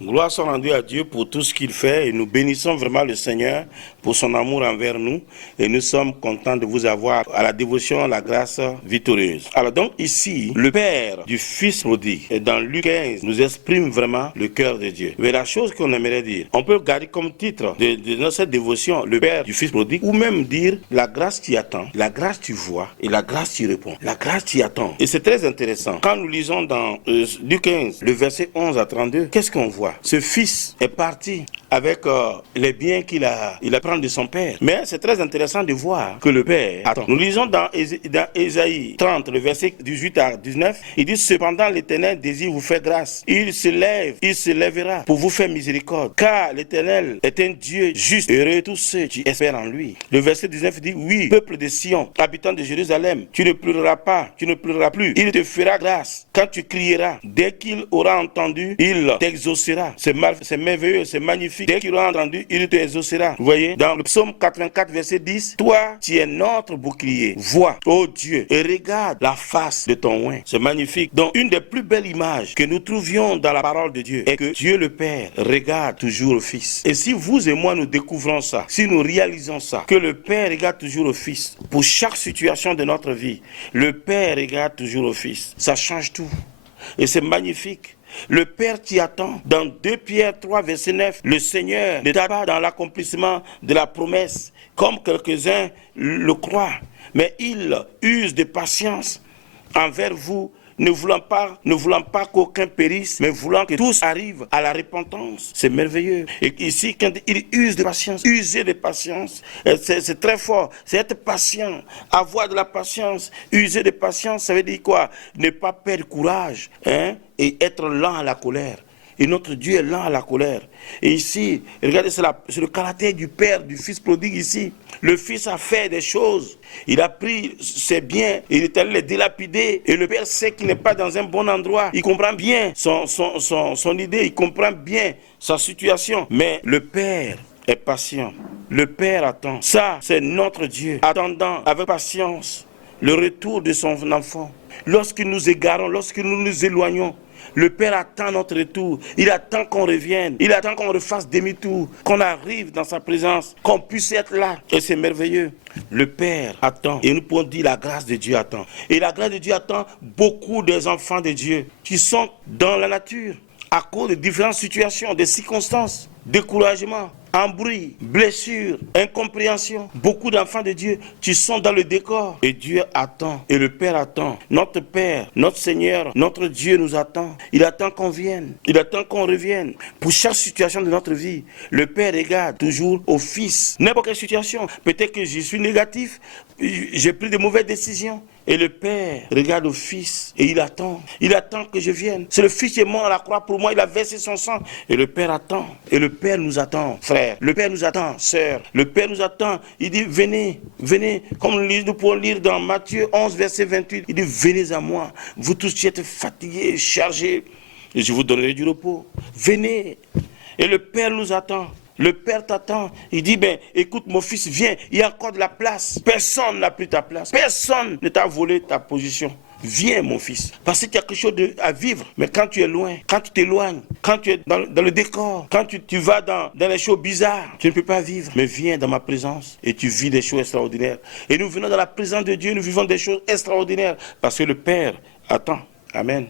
Gloire soit rendue à Dieu pour tout ce qu'il fait et nous bénissons vraiment le Seigneur pour son amour envers nous et nous sommes contents de vous avoir à la dévotion, la grâce victorieuse. Alors donc ici, le Père du Fils prodigue, et dans Luc 15, nous exprime vraiment le cœur de Dieu. Mais la chose qu'on aimerait dire, on peut garder comme titre de notre dévotion le Père du Fils prodigue ou même dire la grâce qui attend, la grâce tu vois et la grâce qui répond. La grâce qui attend. Et c'est très intéressant. Quand nous lisons dans Luc 15, le verset 11 à 32, qu'est-ce qu'on voit? Ce fils est parti avec les biens qu'il a pris de son père. Mais c'est très intéressant de voir que le père attend. Nous lisons dans Ésaïe 30, le verset 18 à 19, il dit: cependant l'Éternel désire vous faire grâce. Il se lèvera pour vous faire miséricorde. Car l'Éternel est un Dieu juste. Heureux tous ceux qui espèrent en lui. Le verset 19 dit: oui, peuple de Sion, habitant de Jérusalem, tu ne pleureras pas, tu ne pleureras plus. Il te fera grâce. Quand tu crieras, dès qu'il aura entendu, il t'exaucera. C'est merveilleux, c'est magnifique. Dès qu'il aura entendu, il te exaucera. Vous voyez, dans le psaume 84, verset 10, toi, tu es notre bouclier. Vois, ô Dieu, et regarde la face de ton oint. C'est magnifique. Donc, une des plus belles images que nous trouvions dans la parole de Dieu est que Dieu le Père regarde toujours au Fils. Et si vous et moi nous découvrons ça, si nous réalisons ça, que le Père regarde toujours au Fils, pour chaque situation de notre vie, le Père regarde toujours au Fils. Ça change tout. Et c'est magnifique. Le Père t'y attend. Dans 2 Pierre 3, verset 9, le Seigneur ne tarde pas dans l'accomplissement de la promesse, comme quelques-uns le croient, mais il use de patience envers vous, ne voulant pas qu'aucun périsse, mais voulant que tous arrivent à la repentance. C'est merveilleux. Et ici, quand il use de patience, user de patience, c'est très fort. C'est être patient, avoir de la patience. User de patience, ça veut dire quoi? Ne pas perdre courage, et être lent à la colère. Et notre Dieu est lent à la colère. Et ici, regardez, c'est le caractère du Père, du Fils prodigue ici. Le Fils a fait des choses. Il a pris ses biens, il est allé les dilapider. Et le Père sait qu'il n'est pas dans un bon endroit. Il comprend bien son idée, il comprend bien sa situation. Mais le Père est patient. Le Père attend. Ça, c'est notre Dieu, attendant avec patience le retour de son enfant. Lorsque nous égarons, lorsque nous nous éloignons, le Père attend notre retour. Il attend qu'on revienne. Il attend qu'on refasse demi-tour, qu'on arrive dans sa présence, qu'on puisse être là. Et c'est merveilleux. Le Père attend. Et nous pouvons dire la grâce de Dieu attend. Et la grâce de Dieu attend beaucoup des enfants de Dieu qui sont dans la nature à cause de différentes situations, des circonstances, découragement, embrouille, blessure, incompréhension. Beaucoup d'enfants de Dieu qui sont dans le décor. Et Dieu attend. Et le Père attend. Notre Père, notre Seigneur, notre Dieu nous attend. Il attend qu'on vienne. Il attend qu'on revienne. Pour chaque situation de notre vie, le Père regarde toujours au Fils. N'importe quelle situation. Peut-être que je suis négatif. J'ai pris de mauvaises décisions. Et le Père regarde au Fils et il attend. Il attend que je vienne. C'est le Fils qui est mort à la croix pour moi. Il a versé son sang. Et le Père attend. Et le Père nous attend, frère. Le Père nous attend, sœur. Le Père nous attend. Il dit, venez, venez. Comme nous pouvons lire dans Matthieu 11, verset 28. Il dit, venez à moi. Vous tous qui êtes fatigués, chargés. Et je vous donnerai du repos. Venez. Et le Père nous attend. Le Père t'attend. Il dit, écoute mon fils, viens. Il y a encore de la place. Personne n'a pris ta place. Personne ne t'a volé ta position. Viens mon fils. Parce qu'il y a quelque chose à vivre. Mais quand tu es loin, quand tu t'éloignes, quand tu es dans le décor, quand tu vas dans les choses bizarres, tu ne peux pas vivre. Mais viens dans ma présence et tu vis des choses extraordinaires. Et nous venons dans la présence de Dieu, nous vivons des choses extraordinaires. Parce que le Père attend. Amen.